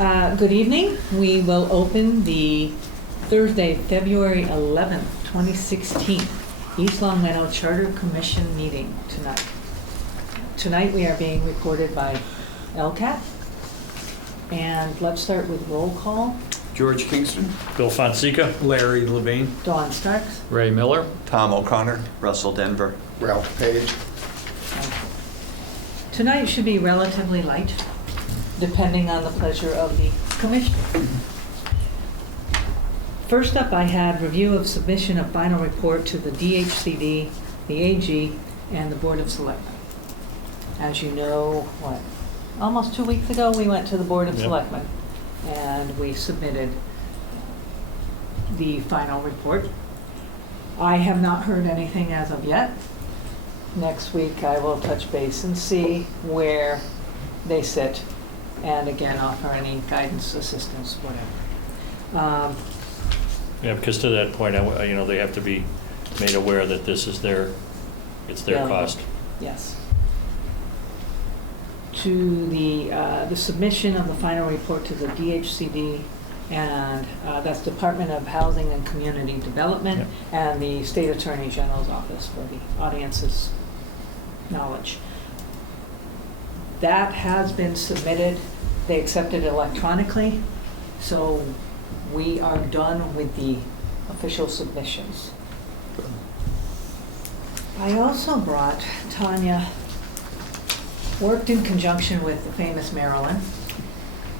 Good evening. We will open the Thursday, February 11th, 2016 East Long Meadow Charter Commission meeting tonight. Tonight we are being recorded by LCAT. And let's start with roll call. George Kingston. Bill Fonseca. Larry Levine. Dawn Starks. Ray Miller. Tom O'Connor. Russell Denver. Ralph Page. Tonight should be relatively light, depending on the pleasure of the commission. First up, I had review of submission of final report to the DHCD, the AG, and the Board of Selectmen. As you know, almost 2 weeks ago, we went to the Board of Yep. Selectmen, and we submitted the final report. I have not heard anything as of yet. Next week, I will touch base and see where they sit, and again, offer any guidance, assistance, whatever. Yeah, because to that point, they have to be made aware that this is their Yeah. cost. Yes. To the submission of the final report to the DHCD, and that's Department of Housing and Community Development, and the State Attorney General's Office for the audience's knowledge. That has been submitted. They accepted it electronically, so we are done with the official submissions. I also brought, Tanya worked in conjunction with the famous Marilyn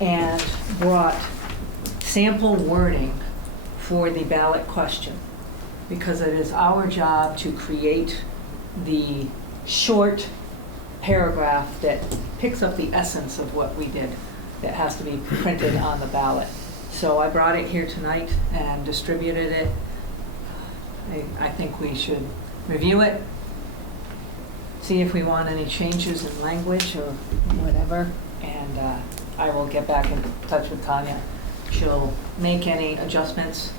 and brought sample wording for the ballot question, because it is our job to create the short paragraph that picks up the essence of what we did that has to be printed on the ballot. So I brought it here tonight and distributed it. I think we should review it, see if we want any changes in language or whatever, and I will get back in touch with Tanya. She'll make any adjustments,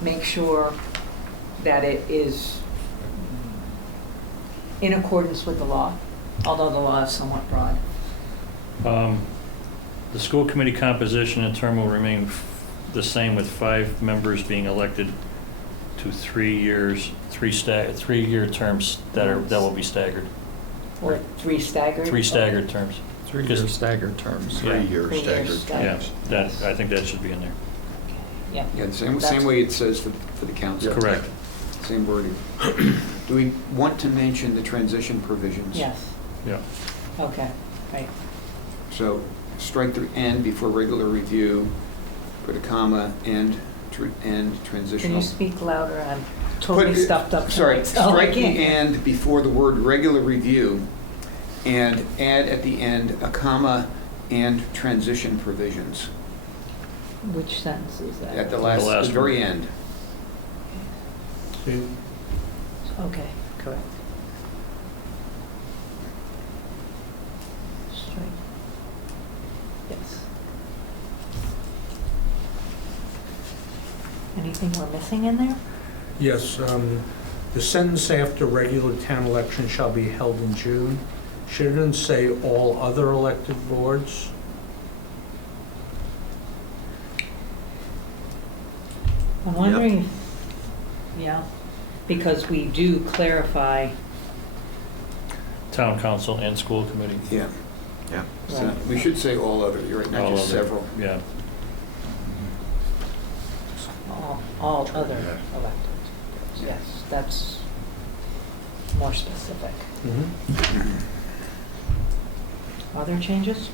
make sure that it is in accordance with the law, although the law is somewhat broad. The school committee composition and term will remain the same, with 5 members being elected to 3 years, 3-year terms that will be staggered. Or 3 staggered? 3 staggered terms. 3-year staggered terms. Yeah. 3-year 3 staggered. years Yeah, I think that should be in there. Yeah. Yeah, the same That's- way it says for the council. Correct. Same wording. Do we want to mention the transition provisions? Yes, Yeah. okay, right. So strike the "and" before regular review, put a comma, and Can transitional. you speak louder? I'm totally Put- stuffed up Sorry, tonight, so I strike the can't. "and" before the word regular review, and add at the end a comma and transition provisions Which sentence is that? at the last very one. end. Okay, correct. Straight. Yes. Anything we're missing in there? Yes, the sentence after regular town election shall be held in June, shouldn't say all other elected boards. I'm wondering, yeah, because we do clarify, Town council and school committee. Yeah. Yeah. So Right. we should say all other, you're right, not All just other. several. Yeah. all other elected. Yes, that's more specific. Other changes?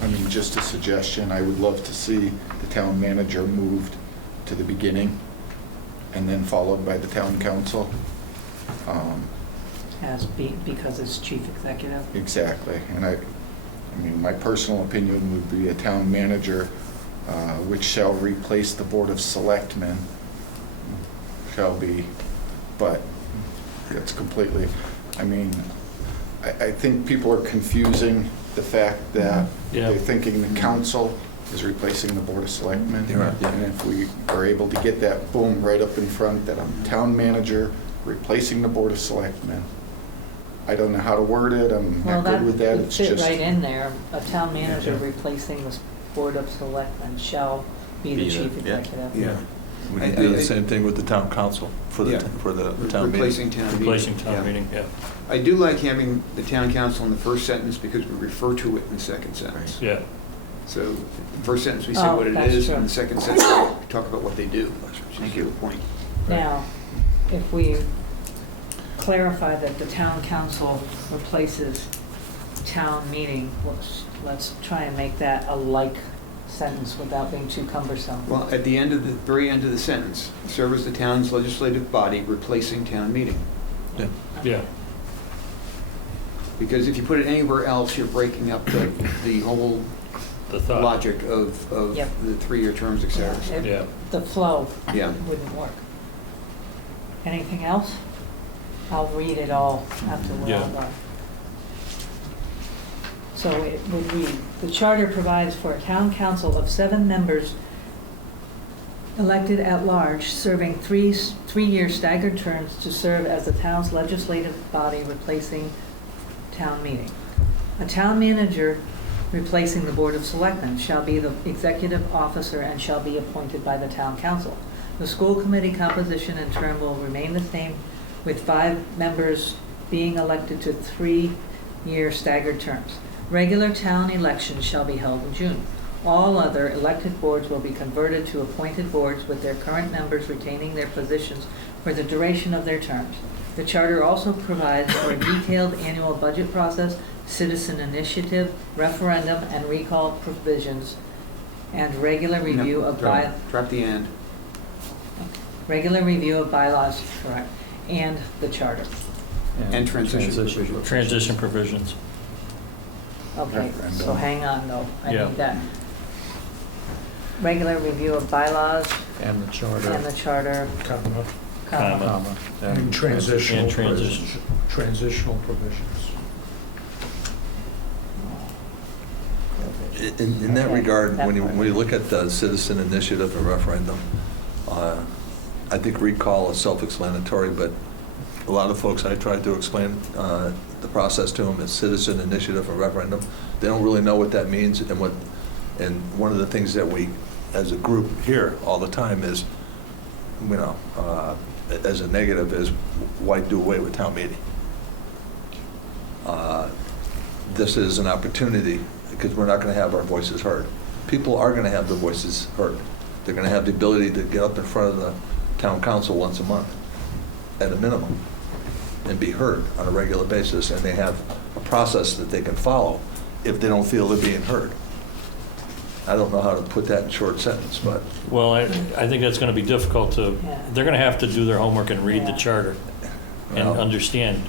I mean, just a suggestion, I would love to see the town manager moved to the beginning and then followed by the town council. Because it's chief executive? Exactly, and I mean, my personal opinion would be a town manager, which shall replace the Board of Selectmen, shall be, but it's completely, I mean, I think people are confusing the fact that Yeah. they're thinking the council is replacing the Board of Selectmen. Right. And if we are able to get that, boom, right up in front, that I'm town manager replacing the Board of Selectmen, I don't know how to word it, I'm Well, not good with that, would it's fit just. right in there. A town manager Yeah. replacing the Board of Selectmen shall be the Be the- chief yeah. executive. Yeah. We I- can do I- the same thing with the town council for Yeah. the town meeting. Replacing town meeting. Replacing town yeah. meeting, yeah. I do like having the town council in the first sentence because we refer to it in the second sentence. Yeah, So the first sentence, we say Oh, what it that's is, true. and the second sentence, we talk about what they do. Thank you. Point. Now, if we clarify that the town council replaces town meeting, let's try and make that a like sentence without being too cumbersome. Well, at the end of the, very end of the sentence, serve as the town's legislative body replacing town meeting. Yeah. yeah, Because if you put it anywhere else, you're breaking up the whole the thought, logic of Yep. the 3-year terms, et cetera. It- yeah. The flow Yeah. wouldn't work. Anything else? I'll read it all after we're all Yeah. done. So it would read, the charter provides for a town council of 7 members elected at large, serving three-year staggered terms to serve as the town's legislative body replacing town meeting. A town manager replacing the Board of Selectmen shall be the executive officer and shall be appointed by the town council. The school committee composition and term will remain the same, with 5 members being elected to 3-year staggered terms. Regular town elections shall be held in June. All other elected boards will be converted to appointed boards with their current members retaining their positions for the duration of their terms. The charter also provides for a detailed annual budget process, citizen initiative, referendum, and recall provisions, and regular review of Drop the and. regular review of bylaws, correct, and the charter. And transition provisions. Transition provisions. Okay, so Referendum. hang on though, I Yeah. need that. Regular review of bylaws And the charter, and the charter, comma, Comma. and transitional And transition. provisions. Transitional provisions. In that Okay, regard, that when you part. look at the citizen initiative and referendum, I think recall is self-explanatory, but a lot of folks, I tried to explain the process to them as citizen initiative and referendum. They don't really know what that means, and one of the things that we, as a group, hear all the time is, you know, as a negative, is why do away with town meeting? This is an opportunity, because we're not going to have our voices heard. People are going to have their voices heard. They're going to have the ability to get up in front of the town council once a month, at a minimum, and be heard on a regular basis, and they have a process that they can follow if they don't feel they're being heard. I don't know how to put that in short sentence, but Well, I think that's going to be difficult to, Yeah. they're going to have to do their homework and read the Yeah. charter and Well- understand,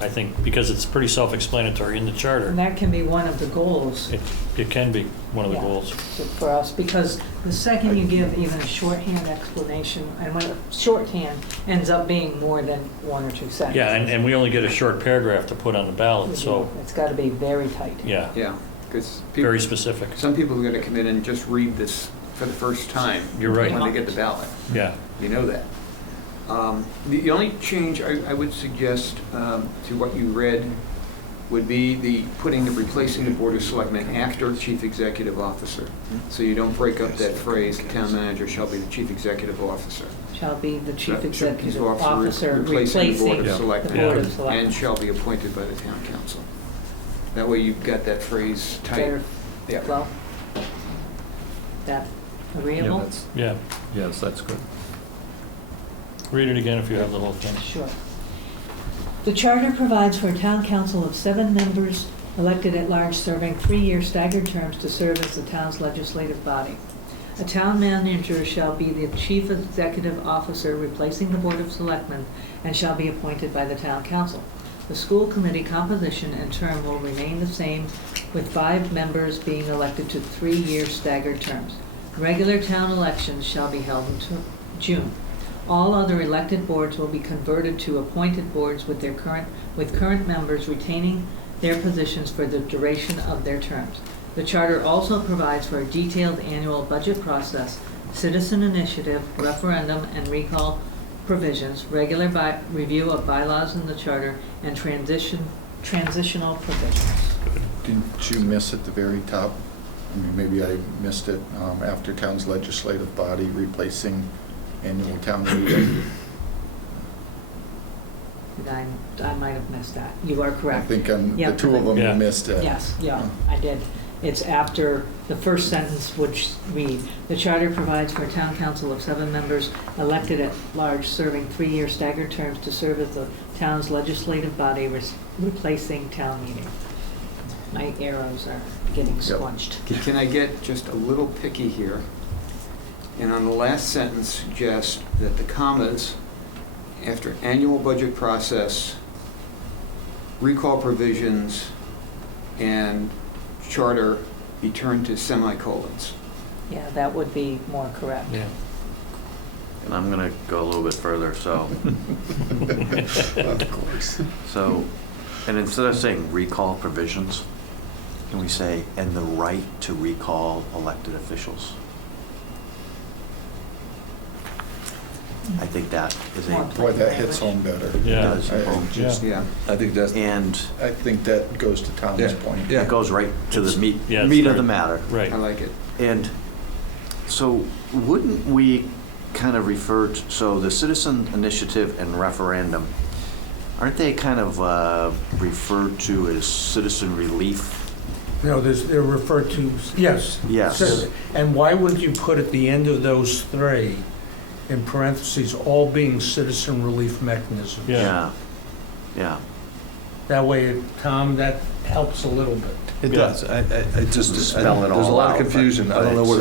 I think, because it's pretty self-explanatory in the charter. and that can be one of the goals It can be one of the Yeah. goals. for us, because the second you give even a shorthand explanation, and when shorthand ends up being more than 1 or 2 sentences. Yeah, and we only get a short paragraph to put on the ballot, so, It's got to be very tight. yeah, Yeah, because very specific. some people are going to come in and just read this for the first time. You're right. When they get the ballot. Yeah, You know that. The only change I would suggest to what you read would be the putting the replacing the Board of Selectmen after Chief Executive Officer. So you don't break up that phrase, the town manager shall be the Chief Executive Officer. Shall be the chief Chief executive officer replacing the Board replacing of the Selectmen. Board of And Selectmen. shall be appointed by the town council. That way you've got that phrase tight. Better Yeah. flow. That agreeable? yeah. Yes, that's good. Read it again if you have the whole thing. Sure. The charter provides for a town council of 7 members elected at large serving 3-year staggered terms to serve as the town's legislative body. A town manager shall be the chief executive officer replacing the Board of Selectmen and shall be appointed by the town council. The school committee composition and term will remain the same, with 5 members being elected to 3-year staggered terms. Regular town elections shall be held in June. All other elected boards will be converted to appointed boards with current members retaining their positions for the duration of their terms. The charter also provides for a detailed annual budget process, citizen initiative, referendum, and recall provisions, regular review of bylaws in the charter, and transitional provisions. Didn't you miss at the very top? I mean, maybe I missed it, after town's legislative body replacing annual town meeting. I might have missed that. You are I correct. think Yeah. the two of them Yeah. missed it. Yes, yeah, I did. It's after the first sentence, which read, "The charter provides for a town council of 7 members elected at large, serving 3-year staggered terms to serve as the town's legislative body, replacing town meeting." My arrows are getting squunched. Can I get just a little picky here? And on the last sentence, suggest that the commas after annual budget process, recall provisions, and charter be turned to semicolons. Yeah, that would be more correct. Yeah. And I'm gonna go a little bit further, so, Of course. and instead of saying recall provisions, can we say, and the right to recall elected officials? I think that is More a, Boy, that hits home better. Yeah. does, I just- Yeah. I think that's, and I think that goes to Tom's Yeah. point. Yeah. it goes right to the meat Yeah, it's of very- the matter. Right. I like it. And so wouldn't we kind of refer to, so the citizen initiative and referendum, aren't they kind of referred to as citizen relief? No, they're referred to, yes. Yes. citizen. And why wouldn't you put at the end of those three, in parentheses, all being citizen relief mechanisms? Yeah. Yeah. That way, Tom, that helps a little bit. it Yeah. does. I just, Spell it there's a all lot of out, confusion. but I don't know it's-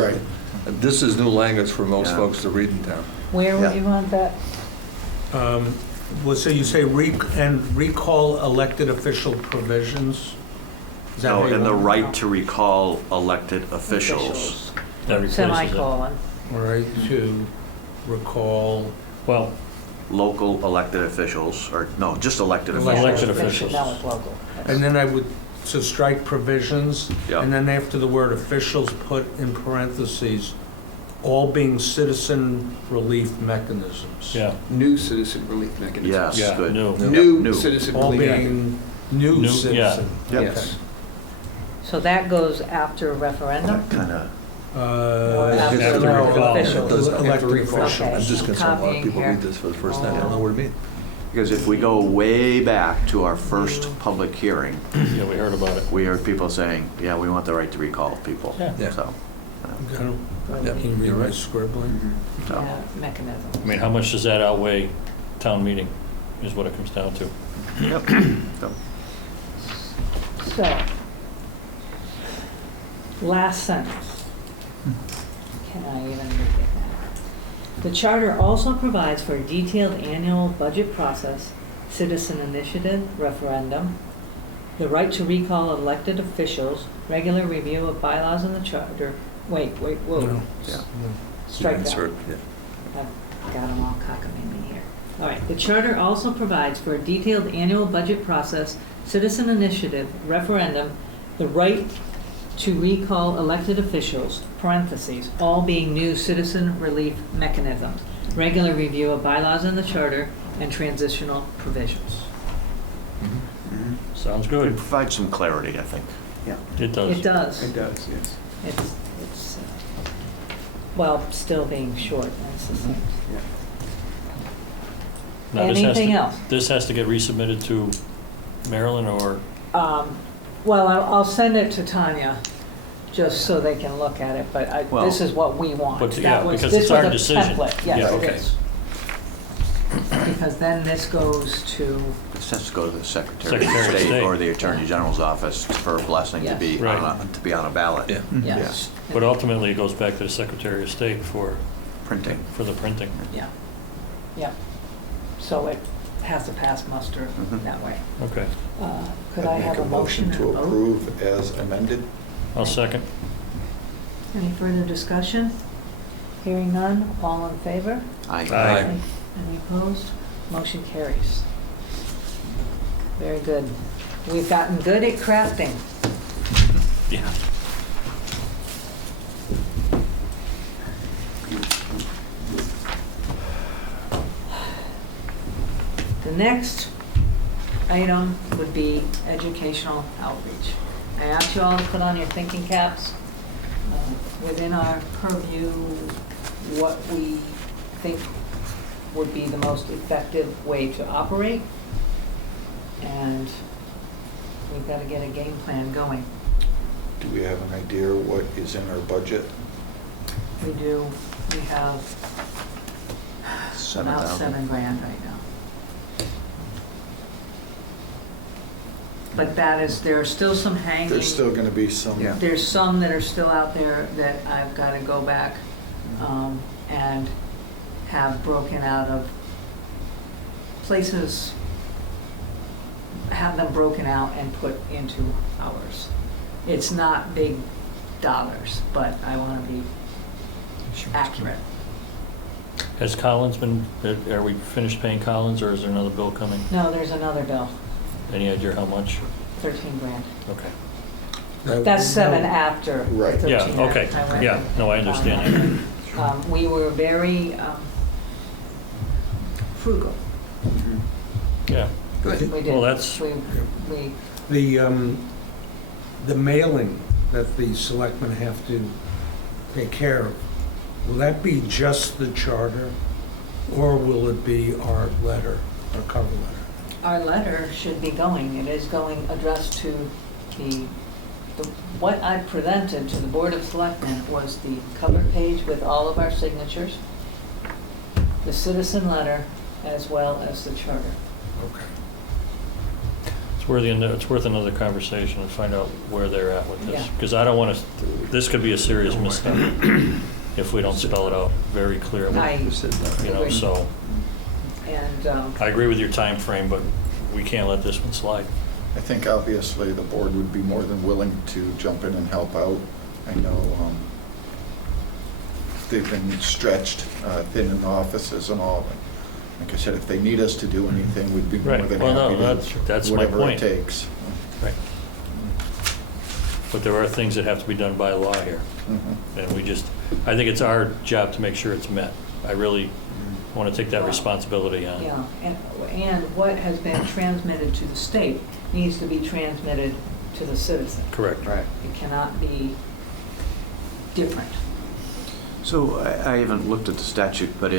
where, this is new language for most Yeah. folks to read in town. Where Yeah. would you want that? Well, so you say recall elected official provisions? Is that No, how you and the want it? right to recall elected officials. That replaces it. Semicolon. All right, to recall, Well, Local elected officials, or, no, just elected Elected officials. officials. Now it's local. and then I would, so strike provisions, Yeah. and then after the word officials, put in parentheses, all being citizen relief mechanisms. yeah. New citizen relief mechanisms. Yes, Yeah, good. no. New New. citizen All relief mechanisms. being new New- yeah. citizen. Yep. Yes. So that goes after referendum? Kind of, After the no, recall. officials. It does Elected have to recall. Okay. I'm just concerned a lot of Copying people here. read this for the first time, don't know what it means. because if we go way back to our first public hearing, Yeah, we heard about it. we heard people saying, yeah, we want the right to recall people. Yeah. Yeah. So, Can Yeah, you read you're my right. scribbling? so, Yeah, mechanism. I mean, how much does that outweigh town meeting, is what it comes down to. yep. So, So, last sentence. Can I even read it now? The charter also provides for a detailed annual budget process, citizen initiative, referendum, the right to recall elected officials, regular review of bylaws in the charter. Wait, whoa. No. Yeah. Strike that. Insert, yeah. I've got them all cockamamie here. All right, the charter also provides for a detailed annual budget process, citizen initiative, referendum, the right to recall elected officials, parentheses, all being new citizen relief mechanisms, regular review of bylaws in the charter, and transitional provisions. Mhm. Sounds it good. provides some clarity, I think. It does. It does. It does, yes. It's, well, still being short and succinct. Yeah. Now, this has Anything to- else? This has to get resubmitted to Maryland, or, Well, I'll send it to Tanya, just so they can look at it, but Well- this is what we want. But, yeah, That was- because it's our This was decision. a template, Yeah, yes, it okay. is. Because then this goes to, This has to go to the Secretary Secretary of of State State. or the Attorney General's office for a blessing to Yes. be Right. on a ballot. Yeah. yes. but ultimately it goes back to the Secretary of State for Printing. the printing. Yeah, yeah. So it has to pass muster Mhm. that way. Okay, Could I have a motion to and a vote? approve as amended? I'll second. Any further discussion? Hearing none, all in favor? Aye. Aye. Any opposed? Motion carries. Very good. We've gotten good at crafting. Yeah. next item would be educational outreach. I asked you all to put on your thinking caps. Within our purview, what we think would be the most effective way to operate. And we've got to get a game plan going. Do we have an idea what is in our budget? We do, we have about 7,000. $7,000 right now. But that is, there are still some hanging. There's still gonna be some. Yeah. There's some that are still out there that I've got to go back and have broken out of places, have them broken out and put into ours. It's not big dollars, but I want to be accurate. Has Collins been, are we finished paying Collins, or is there another bill coming? No, there's another bill, Any idea how much? $13,000. Okay. That's 7 after Right. 13. Yeah, okay, I went yeah, and no, I understand that. We were very frugal. Yeah, Good. We did. Well, that's- We, The mailing that the selectmen have to take care of, will that be just the charter, or will it be our letter, our cover letter? our letter should be going, it is going addressed to what I presented to the Board of Selectmen was the cover page with all of our signatures, the citizen letter, as well as the charter. Okay. it's worth another conversation to find out where they're at with this. Yeah. Because I don't want to, this could be a serious misstep if we don't spell it out very clearly. I You know, agree. so, And I agree with your time frame, but we can't let this one slide. I think obviously the board would be more than willing to jump in and help out. I know they've been stretched thin in the offices and all. Like I said, if they need us to do anything, we'd be more Right. than Well, no, happy to, that's my whatever it point. takes. Right. But there are things that have to be done by law here. Mhm. And I think it's our job to make sure it's met. I really want to take that responsibility on. yeah, and what has been transmitted to the state needs to be transmitted to the citizen. Correct. Right. It cannot be different. So I haven't looked at the statute, but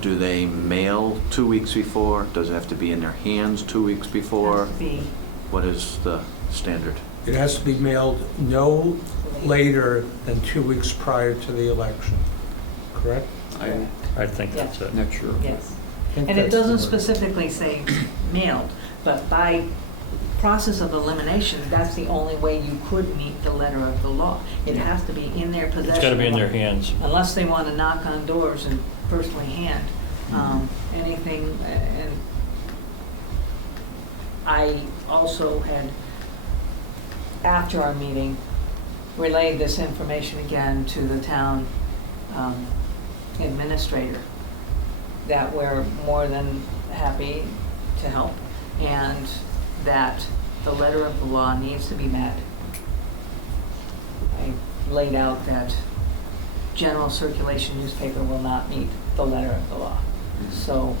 do they mail 2 weeks before? Does it have to be in their hands 2 weeks before? Has to be, What is the standard? It has to be mailed no later than 2 weeks prior to the election, correct? I'm I think that's it. not sure. yes. I think And it that's the doesn't word. specifically say mailed, but by process of elimination, that's the only way you could meet the letter of the law. It has to be in their possession. It's got to be in their hands. Unless they want to knock on doors and personally hand anything. And I also had, after our meeting, relayed this information again to the town administrator, that we're more than happy to help, and that the letter of the law needs to be met. I laid out that general circulation newspaper will not meet the letter of the law. So,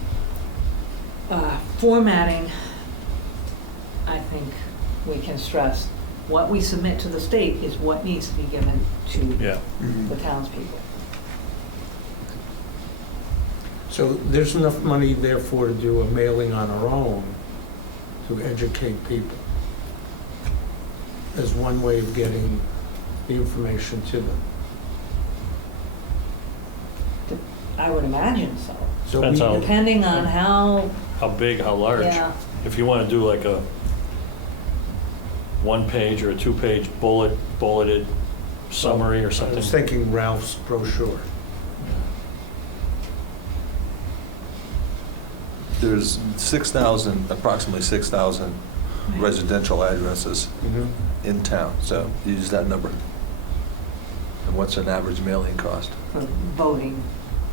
formatting, I think we can stress, what we submit to the state is what needs to be given to Yeah. the townspeople. So there's enough money therefore to do a mailing on our own to educate people as one way of getting the information to them. I would imagine so, So Depends we- how- depending on how, How big, how large? yeah, If you want to do like a 1-page or a 2-page bulleted summary or I something. was thinking Ralph's brochure. There's 6,000, approximately 6,000 residential addresses in town, so use that number. And what's an average mailing cost? for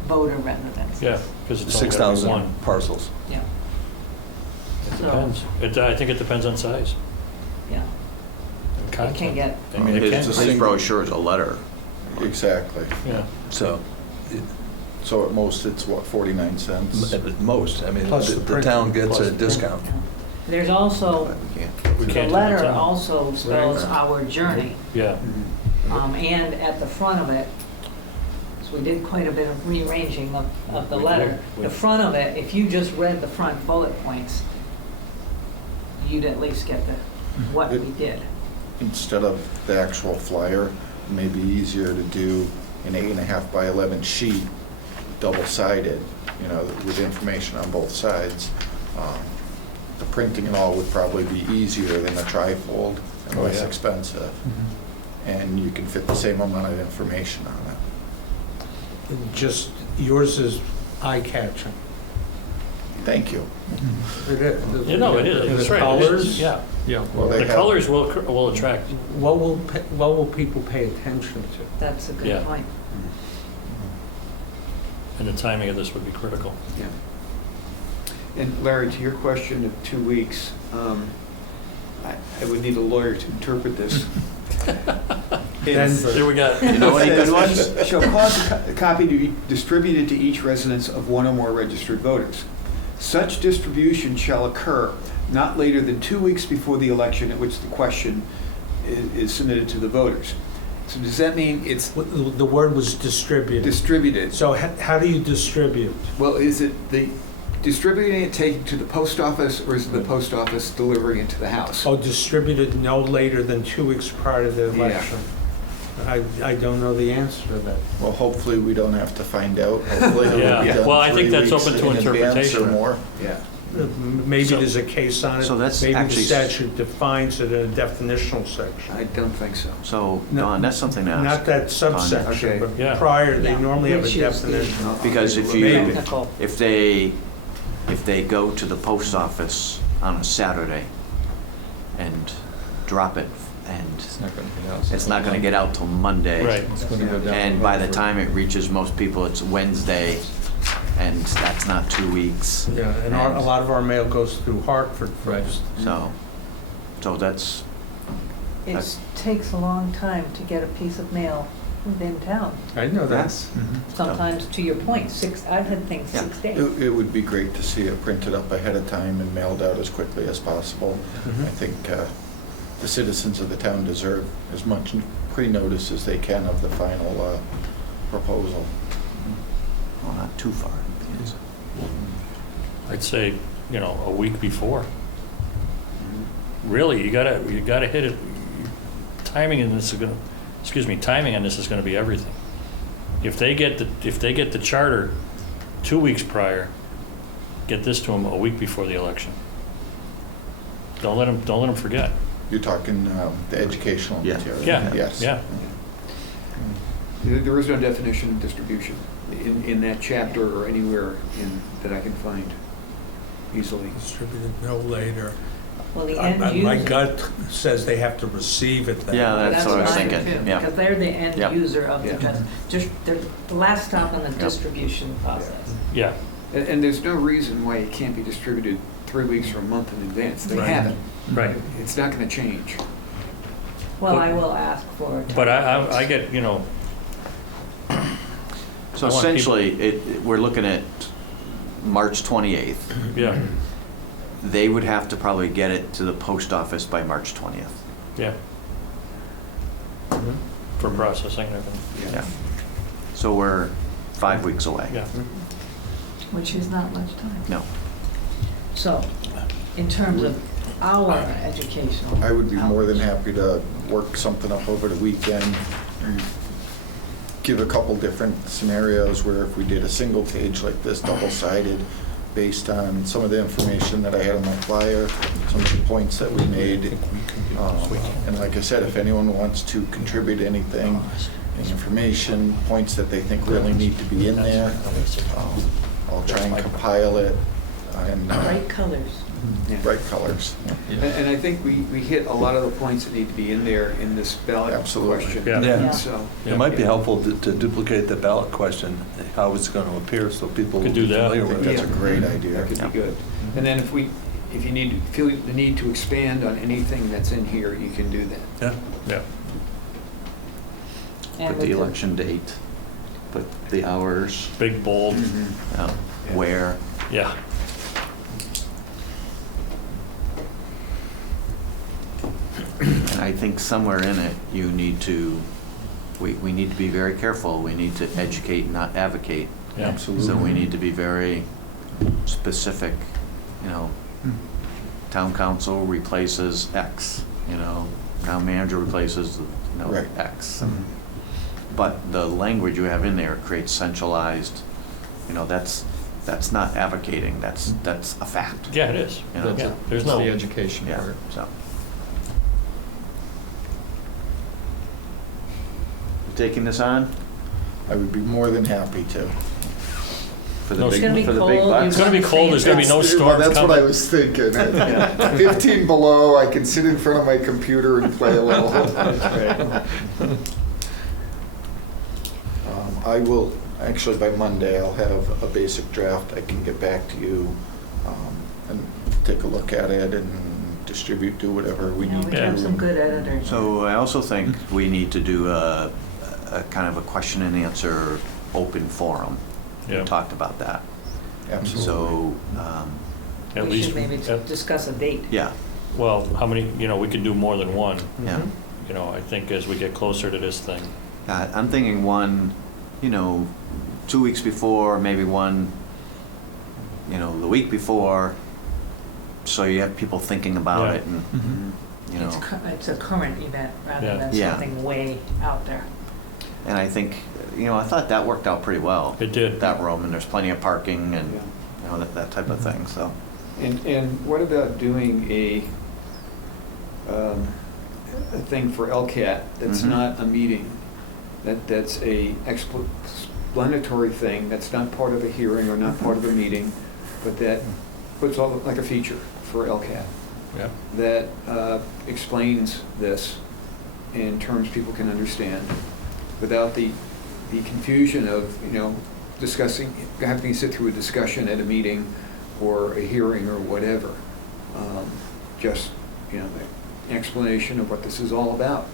voter residents. Yeah, because it's only got to be 6,000 one. parcels. Yeah. It So, depends. I think it depends on size. yeah, and it content. can get, I mean, It his can. brochure is a letter. Exactly. Yeah. So, So at most, it's what, 49 cents? At most, I mean, Plus the the town printing. gets Plus a the discount. There's also, We can't. We the can't do letter that. also spells our journey, Yeah, and at the front of it, so we did quite a bit of rearranging of the We letter. did. The front of it, if you just read the front bullet points, you'd at least get the, what we did. Instead of the actual flyer, it may be easier to do an 8.5 by 11 sheet, double-sided, you know, with information on both sides. The printing and all would probably be easier than a trifold and Oh, less yeah. expensive. And you can fit the same amount of information on it. Just, yours is eye-catching. Thank you. It is. you know, it is, The that's right. colors. Yeah, yeah. Well, they The have- colors will attract, What will people pay attention to? That's a good Yeah. point. and the timing of this would be critical. Yeah. And Larry, to your question of 2 weeks, I would need a lawyer to interpret this. Denver. Here we got. You know any good ones? Shall cause a copy to be distributed to each residence of one or more registered voters. Such distribution shall occur not later than 2 weeks before the election at which the question is submitted to the voters. So does that mean it's The word was distributed. distributed? So how do you distribute? Well, is it the distributing it, taking it to the post office, or is it the post office delivering it to the house? Oh, distributed no later than 2 weeks prior to the Yeah. election. I don't know the answer to that. Well, hopefully, we don't have to find out. Hopefully, it'll Yeah. be done Well, I think 3 that's weeks open to in advance interpretation. or more. Yeah. Maybe So- there's a case on it. so that's Maybe the actually- statute defines it in a definitional section. I don't think so. So, No, Don, that's something to ask. Not that Okay. subsection, but Yeah. prior, they Yeah. normally have a Which is the- definition. Because if you, Maybe. Technical. if they go to the post office on a Saturday and drop it, and It's not going to get out. it's not gonna get out till Monday. Right. It's going to go down. And by the time it reaches most people, it's Wednesday, and that's not 2 weeks. Yeah, and a lot of our mail goes through Hartford first. So that's, It takes a long time to get a piece of mail within town. I know that. that's, Sometimes, to your point, I've had things Yeah. 6 days. It would be great to see it printed up ahead of time and mailed out as quickly as possible. Mhm. I think the citizens of the town deserve as much pre-notice as they can of the final proposal. well, not too far. I'd say, a week before. Really, you gotta hit it. Timing on this is gonna be everything. If they get the charter 2 weeks prior, get this to them a week before the election. Don't let them forget. You're talking the educational Yeah. material? Yeah, Yes. yeah. There is no definition of distribution in that chapter or anywhere that I can find easily. Distributed no later. Well, the end My user. gut says they have to receive it then. Yeah, that's what I was mine thinking, too, yeah. because they're the end Yeah. user of Yeah. they're the last stop in the distribution process. Yeah, And there's no reason why it can't be distributed 3 weeks or a month in advance. They Right. haven't. right. It's not going to change. Well, But- I will ask for. But I get, So I want essentially, we're looking at March 28th. yeah, They would have to probably get it to the post office by March 20th. yeah. For processing and everything. Yeah. So we're 5 weeks away. Yeah. Which is not much time. No. So, in terms of our educational. I would be more than outreach. happy to work something up over the weekend and give a couple different scenarios where if we did a single page like this, double-sided, based on some of the information that I had on my flyer, some of the points that we made. And like I said, if anyone wants to contribute anything, any information, points that they think really need to be in there, I'll try and compile it in Bright colors. Yeah. bright colors. And I think we hit a lot of the points that need to be in there in this ballot Absolutely. question. Yeah. Yeah. So. It might be helpful to duplicate the ballot question, how it's going to appear, so people will Could be do that. I familiar think with it. that's a great That idea. could be good. And then if you feel the need to expand on anything that's in here, you can do that. Yeah. Yeah. And Put with the election date, Put the hours, big, bold, where. yeah. And I think somewhere in it, you need to, we need to be very careful. We need to educate, not advocate. Yeah. Absolutely. So we need to be very specific, you know, town council replaces X, you know, town manager replaces, you know, Right. X. But the language you have in there creates centralized, you know, that's not advocating, that's a fact. Yeah, it is. You know? Yeah, there's It's no, the education Yeah, part. so. You taking this on I would be more than happy to. for No, the it's big, gonna be for the cold, big you bucks? it's gonna be cold, there's gonna be no Well, storms that's what I coming. was thinking. 15 below, I can sit in front of my computer and play a little. I will, actually by Monday, I'll have a basic draft. I can get back to you and take a look at it and distribute, do whatever we Yeah, need we to. have some good editors. So I also think we need to do a kind of a question and answer open forum. We Yeah. talked about that. Absolutely. So, At We least, should maybe discuss a date. yeah, well, how many, you know, we can do more than one, yeah. you know, I think as we get closer to this thing. I'm thinking one, you know, 2 weeks before, maybe one, you know, the week before, so you have people thinking about Yeah. it and, you know. It's a current event rather Yeah. than Yeah. something way out there. And I think, you know, I thought that worked out pretty well. It did. That room, and there's plenty of parking and, Yeah. you know, that type of thing, so. And what about doing a thing for LCAT that's Mhm. not a meeting? That's a explanatory thing, that's not part of a hearing or not part of a meeting, but that puts all, like a feature for LCAT, Yeah. that explains this in terms people can understand, without the confusion of, you know, discussing, having to sit through a discussion at a meeting or a hearing or whatever. Just, you know, an explanation of what this is all about,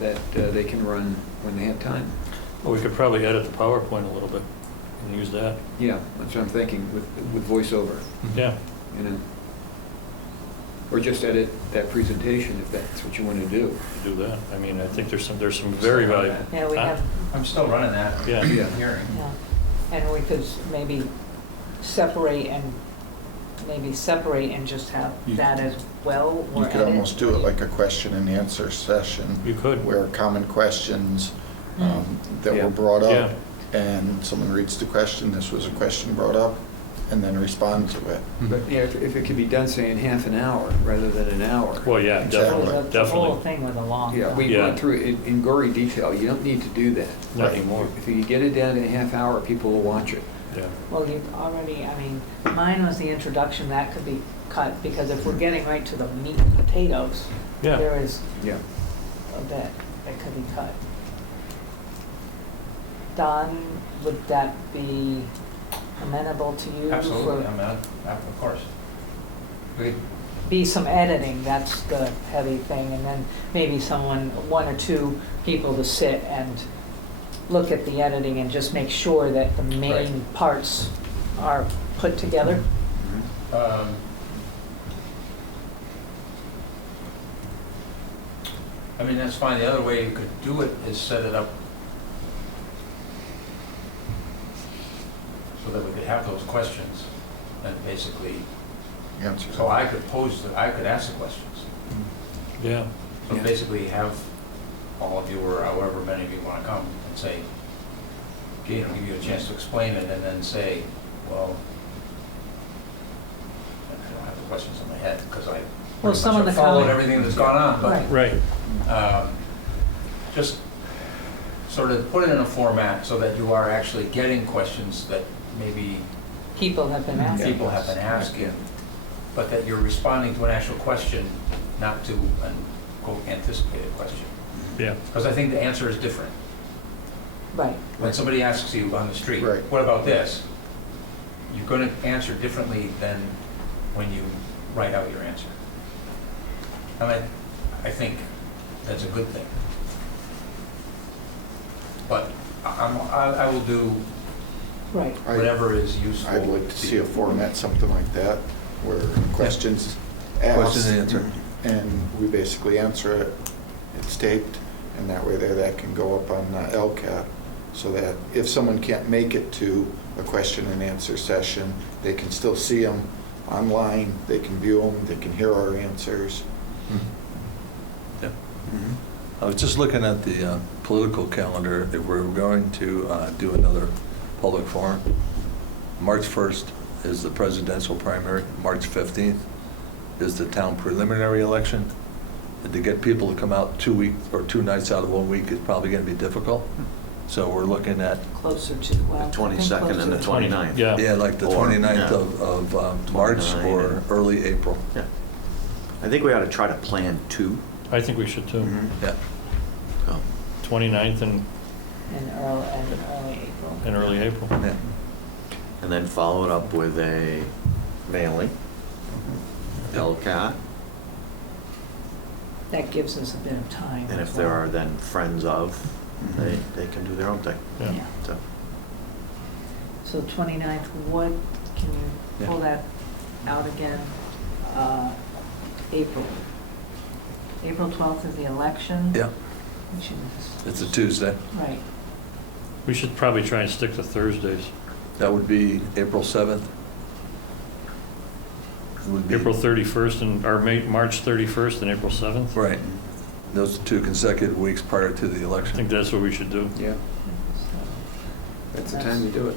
that they can run when they have time. Well, we could probably edit the PowerPoint a little bit and use that. Yeah, that's what I'm thinking, with voiceover, Yeah, you know. Or just edit that presentation if that's what you want to do. do that. I mean, I think there's some very valuable. Yeah, we Huh? have, I'm still running that. Yeah. Yeah. Hearing. yeah. And we could maybe separate and just have You- that as well, or You could edit. almost do it like a question and answer session. You could. Where common questions that Yeah. were brought Yeah. up, and someone reads the question, this was a question brought up, and then respond to it. But, yeah, if it could be done, say, in half an hour rather than an hour. Well, yeah, Exactly. definitely, The whole definitely. thing with a long. Yeah, we Yeah. went through it in gory detail. You don't need to do that. Not Right. anymore. If you get it down to a half hour, people will watch it. Yeah. Well, you already, I mean, mine was the introduction, that could be cut, because if we're getting right to the meat and potatoes, Yeah. there is Yeah. a bit that could be cut. Don, would that be amenable to you? Absolutely, for- I mean, of course. We, Be some editing, that's the heavy thing, and then maybe one or two people to sit and look at the editing and just make sure that the main Right. parts are put together. I mean, that's fine. The other way you could do it is set it up so that we could have those questions and basically, Answer. so I could I could ask the questions. Yeah. So Yeah. basically have all of you or however many of you want to come and say, okay, I'll give you a chance to explain it and then say, well, I don't have the questions in my head because I Well, pretty some much of have the followed comment- everything that's gone on, but Right. Right. just sort of put it in a format so that you are actually getting questions that maybe People have been asking. people have been asking, but that you're responding to an actual question, not to an quote anticipated question. Yeah. Because I think the answer is different. Right. When somebody asks you on the street, Right. what about this? You're going to answer differently than when you write out your answer. And I think that's a good thing. But I will do Right. whatever is useful. I'd like to see a format, something like that, where questions asked. Question and answer. And we basically answer it, it's taped, and that way there, that can go up on LCAT, so that if someone can't make it to a question and answer session, they can still see them online, they can view them, they can hear our answers. Yeah. I was just looking at the political calendar, if we're going to do another public forum. March 1st is the presidential primary, March 15th is the town preliminary election. And to get people to come out 2 weeks or 2 nights out of 1 week is probably going to be difficult. So we're looking at, Closer to, well. The I think 22nd and the closer to- 29th. Yeah. like the Or, 29th yeah. of March 29 or and- early April. Yeah. I think we ought to try to plan 2. I think we should too. Yeah. Oh. 29th and In early April. early April. Yeah. And then follow it up with a mailing, LCAT, That gives us a bit of time. and as if there well. are then friends of, they can do their own thing. Yeah. Yeah. So, So 29th, what, can you Yeah. pull that out again? April. April 12th is the election. Yeah, Which is. it's a Tuesday. Right. We should probably try and stick to Thursdays. That would be April 7th. It would be- April 31st and, or March 31st and April 7th. Right. Those are 2 consecutive weeks prior to the I election. think that's what we should do. Yeah, that's the time to do it.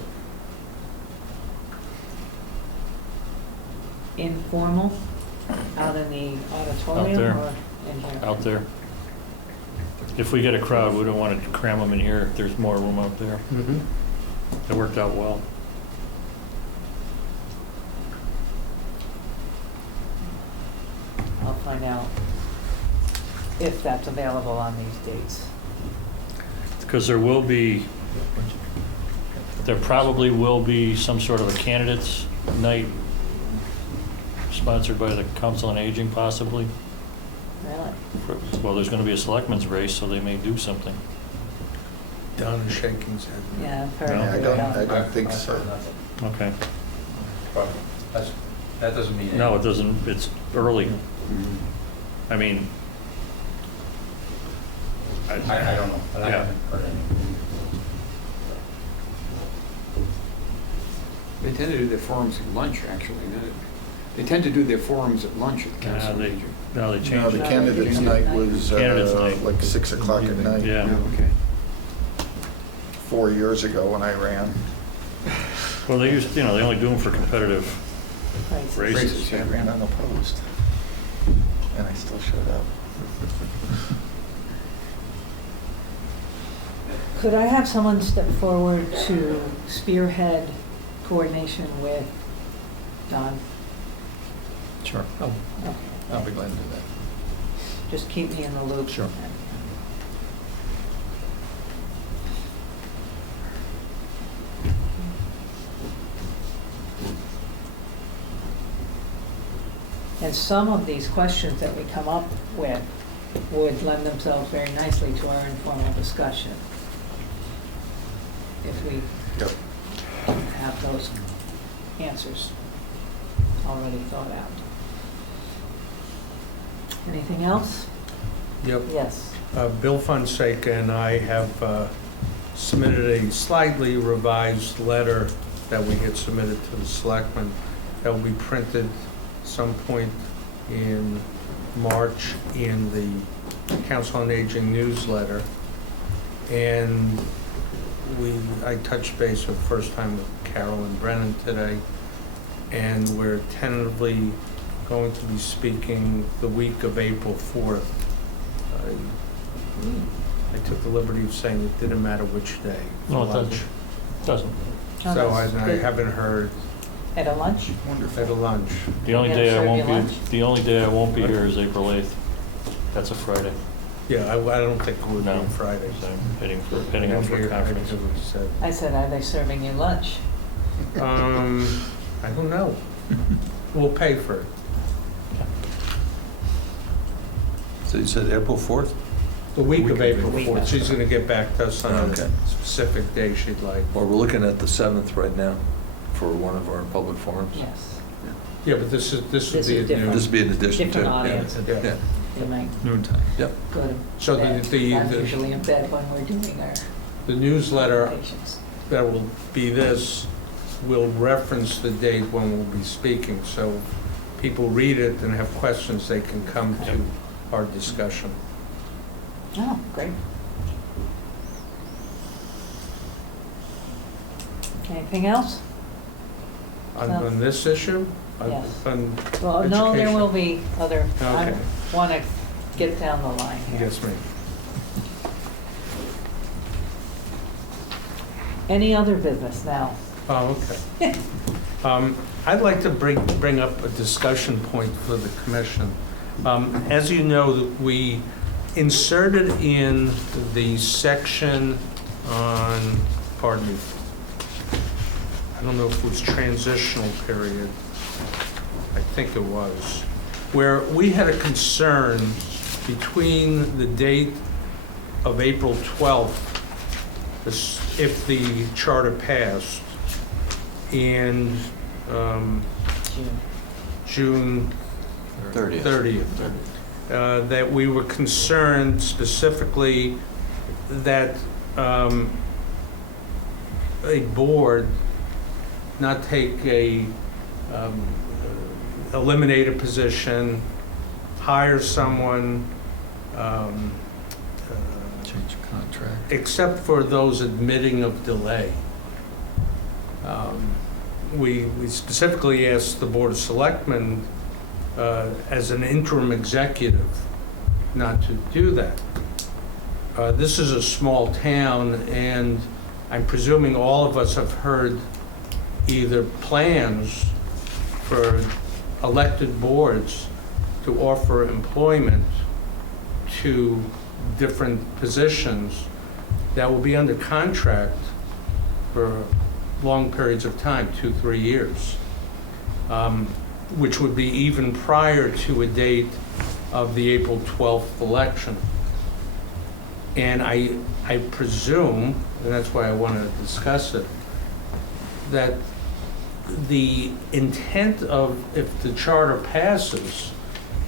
Informal, out in the auditorium there. or in here? Out there. If we get a crowd, we don't want to cram them in here. There's more room out there. Mhm. It worked out well. I'll find out if that's available on these dates. Because there probably will be some sort of a candidates night sponsored by the Council on Aging possibly. Really? Well, there's going to be a selectmen's race, so they may do something. Don is shaking his head. Yeah, I've heard. No. I don't think I've so. heard nothing. Okay. But that doesn't mean. No, it doesn't, it's early. I mean, I don't know, but I Yeah. haven't heard anything. They tend to do their forums at lunch, actually. They tend to do their forums at lunch at the council they meeting. No, changed the it. candidates' night was Candidates' night. like 6 o'clock at night. Yeah. Okay. 4 years ago when I ran. Well, they used, they only do them for competitive Prices. races. Races, I yeah. ran unopposed. And I still showed up. Could I have someone step forward to spearhead coordination with Don? Sure. Okay. I'll be glad to do that. Just keep me in the loop. Sure. And some of these questions that we come up with would lend themselves very nicely to our informal discussion. If we Yep. have those answers already thought out. Anything else? Yep. Yes. Bill Fonseca and I have submitted a slightly revised letter that we had submitted to the selectmen that will be printed some point in March in the Council on Aging newsletter. And I touched base for the first time with Carolyn Brennan today, and we're tentatively going to be speaking the week of April 4th. I took the liberty of saying it didn't matter which day. for No, it lunch. Doesn't. Oh, So that's I good. haven't heard At a lunch? at a lunch. The only Yeah, day I serve won't you be, lunch? the only day I won't be here is April 8th. That's a Friday. Yeah, I don't think it would be No. on Friday. So I'm heading out for a conference. I said, are they serving you lunch? I don't know. We'll pay for it. So you said April 4th? The week of April Week 4th. of- She's going to get back to us on Okay. a specific day she'd like. Or we're looking at the 7th right now for one of our public forums. Yes, Yeah, but this would This be is a new. different. This would be an addition to. different yeah. audience. Yeah, They might Noontime. yep. go to So bed. the- I'm usually in bed when we're doing our The newsletter presentations. that will be this will reference the date when we'll be speaking. So people read it and have questions, they can come to our discussion. Oh, great. Anything else? On this issue? On- Yes. On Well, no, there education? will be other, I Okay. want to get down the line here. Yes, ma'am. Any other business now? Oh, okay. I'd like to bring up a discussion point for the commission. As you know, we inserted in the section on, pardon me, I don't know if it was transitional period, I think it was, where we had a concern between the date of April 12th, if the charter passed, and June. June 30th. 30th. That we were concerned specifically that a board not take eliminate a position, hire someone, Change of contract. except for those admitting of delay. We specifically asked the Board of Selectmen, as an interim executive, not to do that. This is a small town, and I'm presuming all of us have heard either plans for elected boards to offer employment to different positions that will be under contract for long periods of time, 2-3 years, which would be even prior to a date of the April 12th election. And I presume, and that's why I want to discuss it, that the intent of, if the charter passes,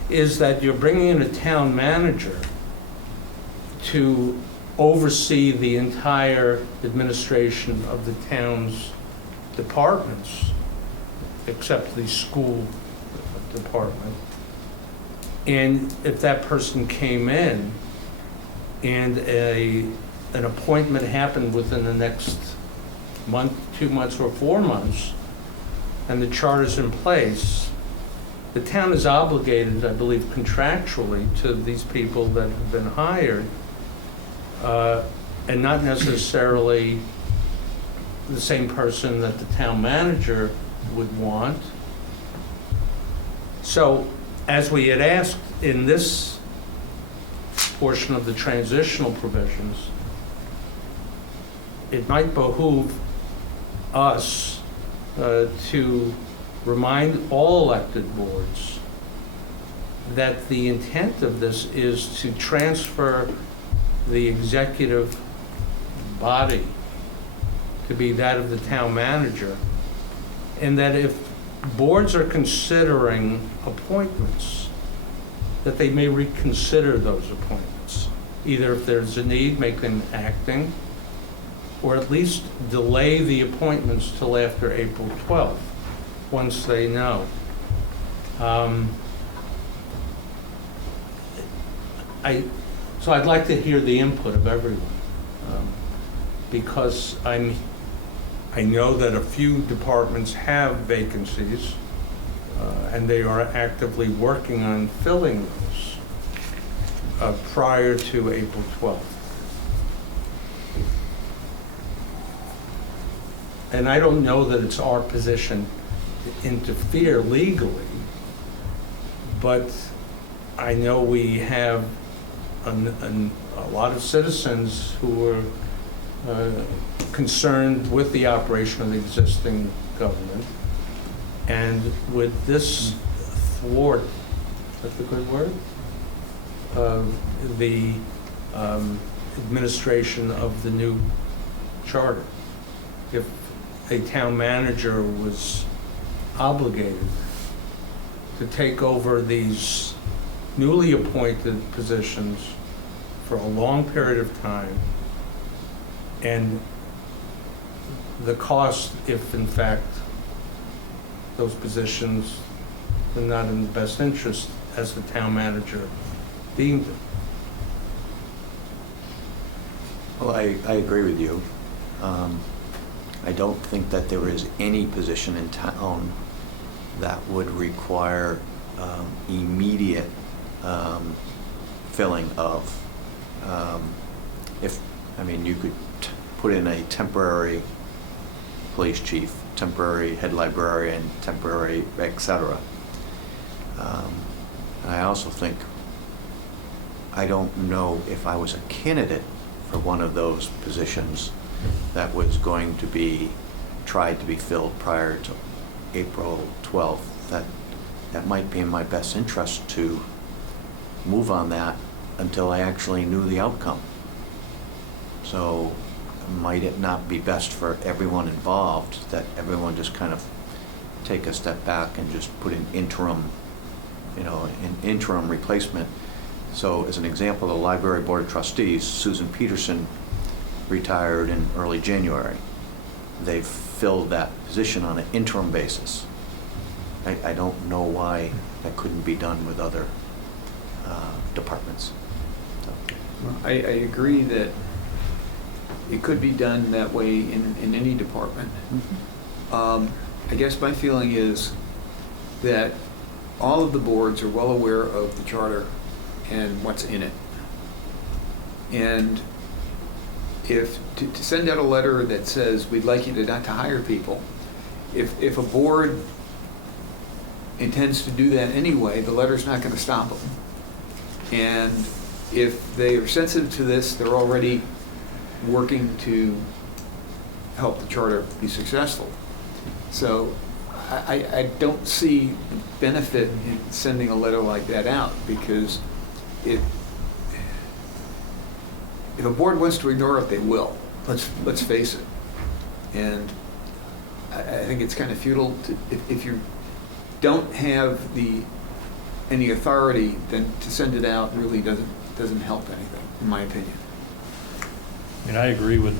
is that you're bringing in a town manager to oversee the entire administration of the town's departments, except the school department. And if that person came in and an appointment happened within the next month, 2 months, or 4 months, and the charter's in place, the town is obligated, I believe contractually, to these people that have been hired, and not necessarily the same person that the town manager would want. So, as we had asked in this portion of the transitional provisions, it might behoove us to remind all elected boards that the intent of this is to transfer the executive body to be that of the town manager, and that if boards are considering appointments, that they may reconsider those appointments. Either if there's a need, make them acting, or at least delay the appointments till after April 12th, once they know. So I'd like to hear the input of everyone, because I know that a few departments have vacancies, and they are actively working on filling those prior to April 12th. And I don't know that it's our position to interfere legally, but I know we have a lot of citizens who are concerned with the operation of the existing government. And with this thwart, is that the good word? The administration of the new charter. If a town manager was obligated to take over these newly appointed positions for a long period of time, and the cost, if in fact those positions were not in the best interest as the town manager deemed it. Well, I agree with you. I don't think that there is any position in town that would require immediate filling of. You could put in a temporary police chief, temporary head librarian, temporary, et cetera. And I also think, I don't know if I was a candidate for one of those positions that was going to be tried to be filled prior to April 12th, that might be in my best interest to move on that until I actually knew the outcome. So might it not be best for everyone involved that everyone just kind of take a step back and just put an interim replacement? So as an example, the Library Board of Trustees, Susan Peterson retired in early January. They've filled that position on an interim basis. I don't know why that couldn't be done with other departments. So. Well, I agree that it could be done that way in any department. I guess my feeling is that all of the boards are well aware of the charter and what's in it. And if to send out a letter that says we'd like you to not to hire people, if a board intends to do that anyway, the letter's not going to stop them. And if they are sensitive to this, they're already working to help the charter be successful. So I don't see benefit in sending a letter like that out, because if a board wants to ignore it, they will. Let's face it. And I think it's kind of futile to, if you don't have any authority, then to send it out really doesn't help anything, in my opinion. And I agree with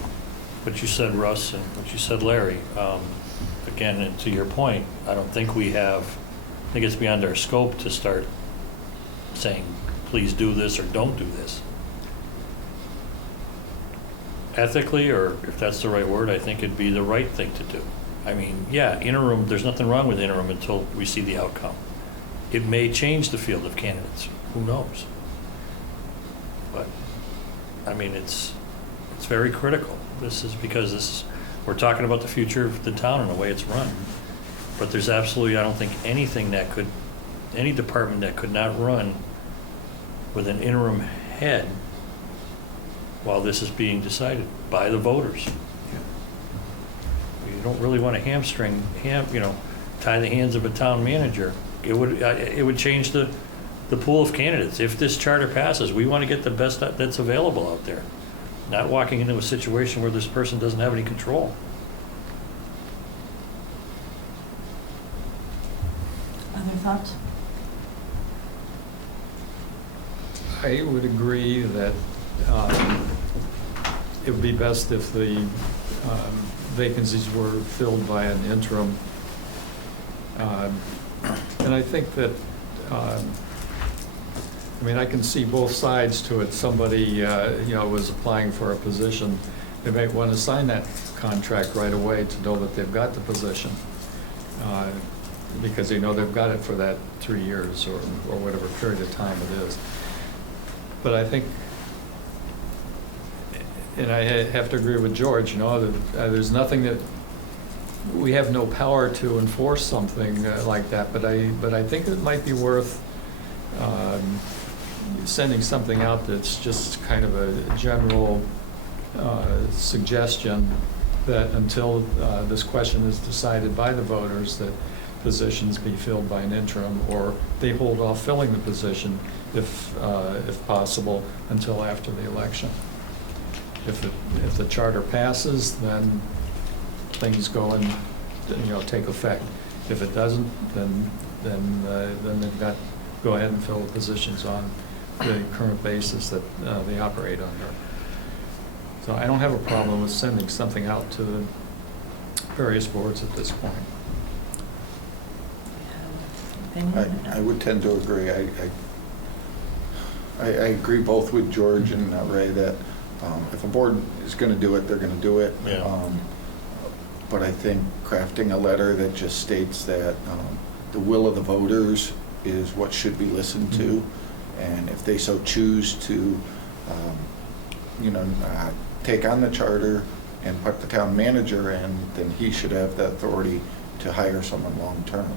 what you said, Russ, and what you said, Larry. Again, and to your point, I think it's beyond our scope to start saying, please do this or don't do this. Ethically, or if that's the right word, I think it'd be the right thing to do. I mean, yeah, interim, there's nothing wrong with interim until we see the outcome. It may change the field of candidates, who knows? But, I mean, it's very critical. We're talking about the future of the town and the way it's run. But there's absolutely, I don't think any department that could not run with an interim head while this is being decided by the voters. You don't really want to tie the hands of a town manager. It would change the pool of candidates. If this charter passes, we want to get the best that's available out there. Not walking into a situation where this person doesn't have any control. Other thoughts? I would agree that it would be best if the vacancies were filled by an interim. And I think that, I can see both sides to it. Somebody, was applying for a position. They might want to sign that contract right away to know that they've got the position, because they know they've got it for that 3 years or whatever period of time it is. But I think, and I have to agree with George, that there's nothing that, we have no power to enforce something like that, but I think it might be worth sending something out that's just kind of a general suggestion that until this question is decided by the voters, that positions be filled by an interim, or they hold off filling the position if possible, until after the election. If the charter passes, then things go and, take effect. If it doesn't, then they've got, go ahead and fill the positions on the current basis that they operate under. So I don't have a problem with sending something out to the various boards at this point. I would tend to agree. I agree both with George and Ray that if a board is going to do it, they're going to do it. Yeah. But I think crafting a letter that just states that the will of the voters is what should be listened to, and if they so choose to, take on the charter and put the town manager in, then he should have the authority to hire someone long-term.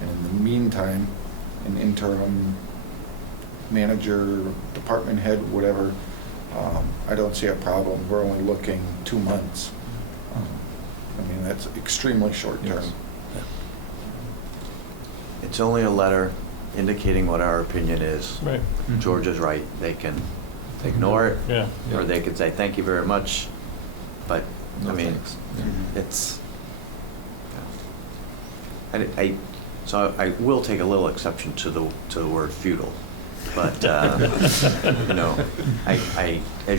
And in the meantime, an interim manager, department head, whatever, I don't see a problem. We're only looking 2 months. That's extremely short-term. Yes. It's only a letter indicating what our opinion is. Right. George is right. They can They can ignore it, Yeah. or they could say, thank you very much. But, No thanks. it's, so I will take a little exception to the word futile. But, as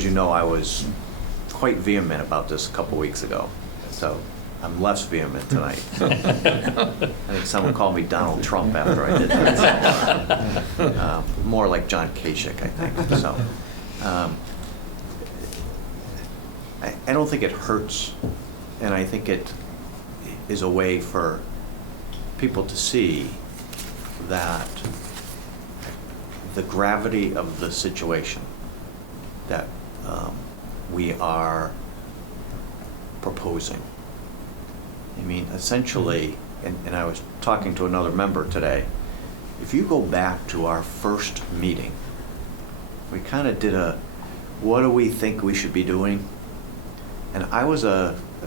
you know, I was quite vehement about this a couple weeks ago. So I'm less vehement tonight. I think someone called me Donald Trump after I did that. More like John Kasich, I think. So I don't think it hurts, and I think it is a way for people to see that the gravity of the situation that we are proposing. Essentially, and I was talking to another member today, if you go back to our first meeting, we kind of did what do we think we should be doing? And I'm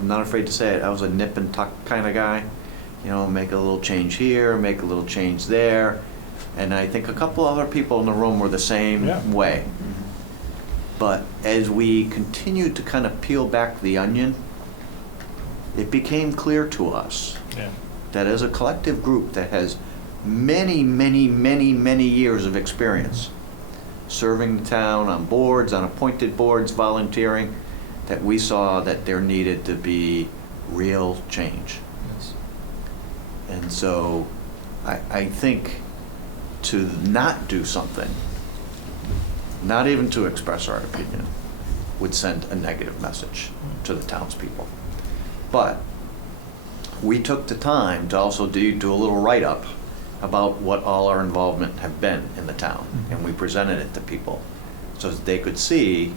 not afraid to say it, I was a nip and tuck kind of guy. Make a little change here, make a little change there. And I think a couple other people in the room were the same way. But as we continued to kind of peel back the onion, it became clear to us that as a collective group that has many, many, many, many years of experience serving the town on boards, on appointed boards, volunteering, that we saw that there needed to be real change. Yes. And so I think to not do something, not even to express our opinion, would send a negative message to the townspeople. But we took the time to also do a little write-up about what all our involvement have been in the town, and we presented it to people so that they could see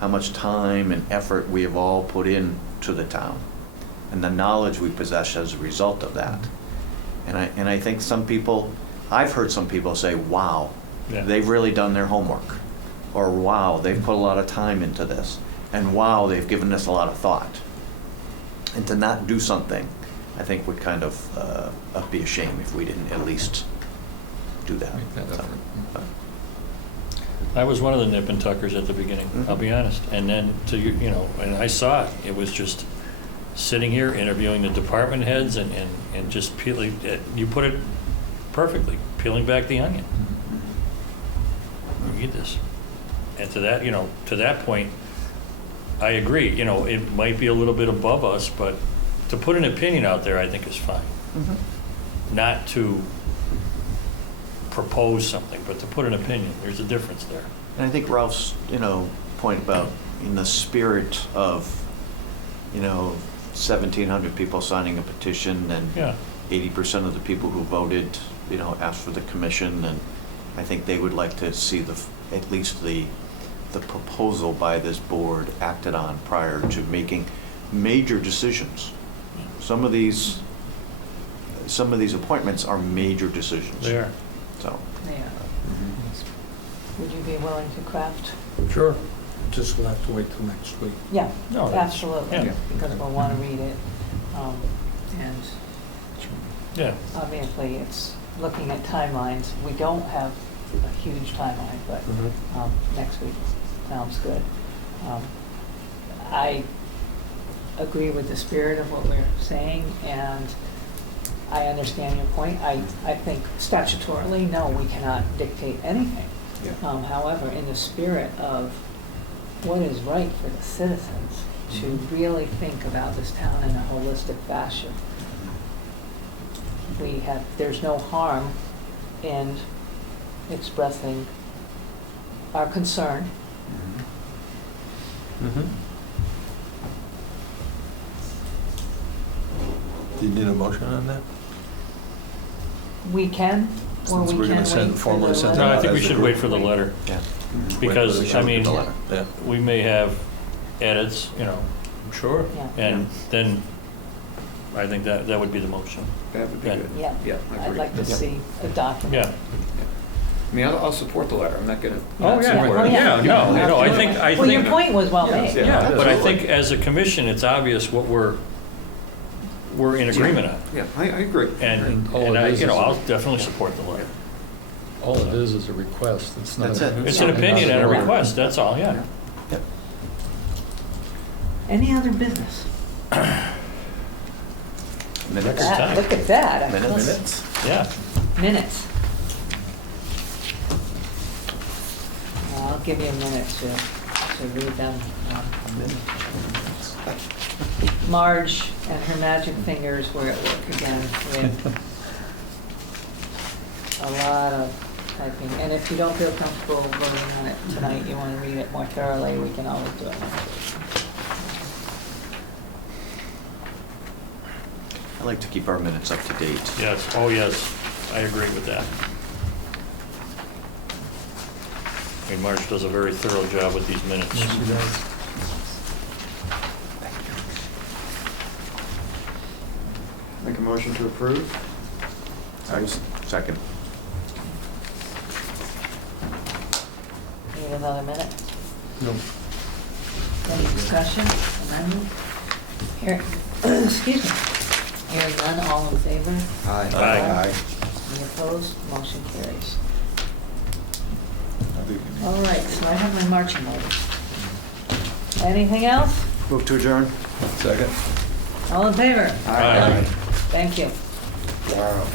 how much time and effort we have all put into the town and the knowledge we possess as a result of that. And I think I've heard some people say, wow, they've really done their homework, or wow, they've put a lot of time into this, and wow, they've given this a lot of thought. And to not do something, I think would kind of be a shame if we didn't at least do that. Make that effort. I was one of the nip and tuckers at the beginning, I'll be honest. And then and I saw it. It was just sitting here interviewing the department heads and just peeling, you put it perfectly, peeling back the onion. We need this. And to that point, I agree, it might be a little bit above us, but to put an opinion out there, I think is fine. Not to propose something, but to put an opinion. There's a difference there. And I think Ralph's, point about in the spirit of, 1,700 people signing a petition and 80% of the people who voted, asked for the commission, and I think they would like to see at least the proposal by this board acted on prior to making major decisions. Some of these appointments are major decisions. They are. So. Yeah. Would you be willing to craft? Sure. Just we'll have to wait till next week. Yeah, No, that's- absolutely, yeah. because we'll want to read it. And Yeah. obviously, it's looking at timelines. We don't have a huge timeline, but next week sounds good. I agree with the spirit of what we're saying, and I understand your point. I think statutorily, no, we cannot dictate anything. Yeah. However, in the spirit of what is right for the citizens, to really think about this town in a holistic fashion, there's no harm in expressing our concern. Do you need a motion on that? We can, or Since we we're can gonna send- wait for formally the send it No, I out think we as a should group. wait for the letter, Yeah. because, Wait for I the mean, letter. Yeah. we may have edits, you know, Sure. Yeah. and then I think that would be the motion. That would be Yeah. good. Yeah, Yeah, I I'd agree. like to Yeah. see a document. Yeah. I mean, I'll support the letter, I'm not gonna. Oh, not yeah, support Oh, it. yeah. no, I think, Well, your point was well Yeah, made. yeah. Yeah, but I absolutely. think as a commission, it's obvious what we're in agreement on. Yeah, I agree. And all it I, is you know, is a- I'll definitely support the letter. All it is a request, it's not. That's it. It's an opinion and a order. request, that's all, yeah. Any other business? Minutes. Record time. Look at that. Minutes. Yeah. Minutes. I'll give you a minute to read them. Marge and her magic fingers were at work again with a lot of typing. And if you don't feel comfortable voting on it tonight, you want to read it more thoroughly, we can always do it next week. I like to keep our minutes up to date. Yes, oh yes, I agree with that. I mean, Marge does a very thorough job with these minutes. Yes, she does. Make a motion to approve? Second. Need another minute? No. Any discussion, amendment? Here, excuse me. Hearing none, all in favor? Aye. Any opposed? Motion carries. I think we need- All right, so I have my marching orders. Anything else? Move to adjourn. Second? All in favor? Aye. Thank you. Wow.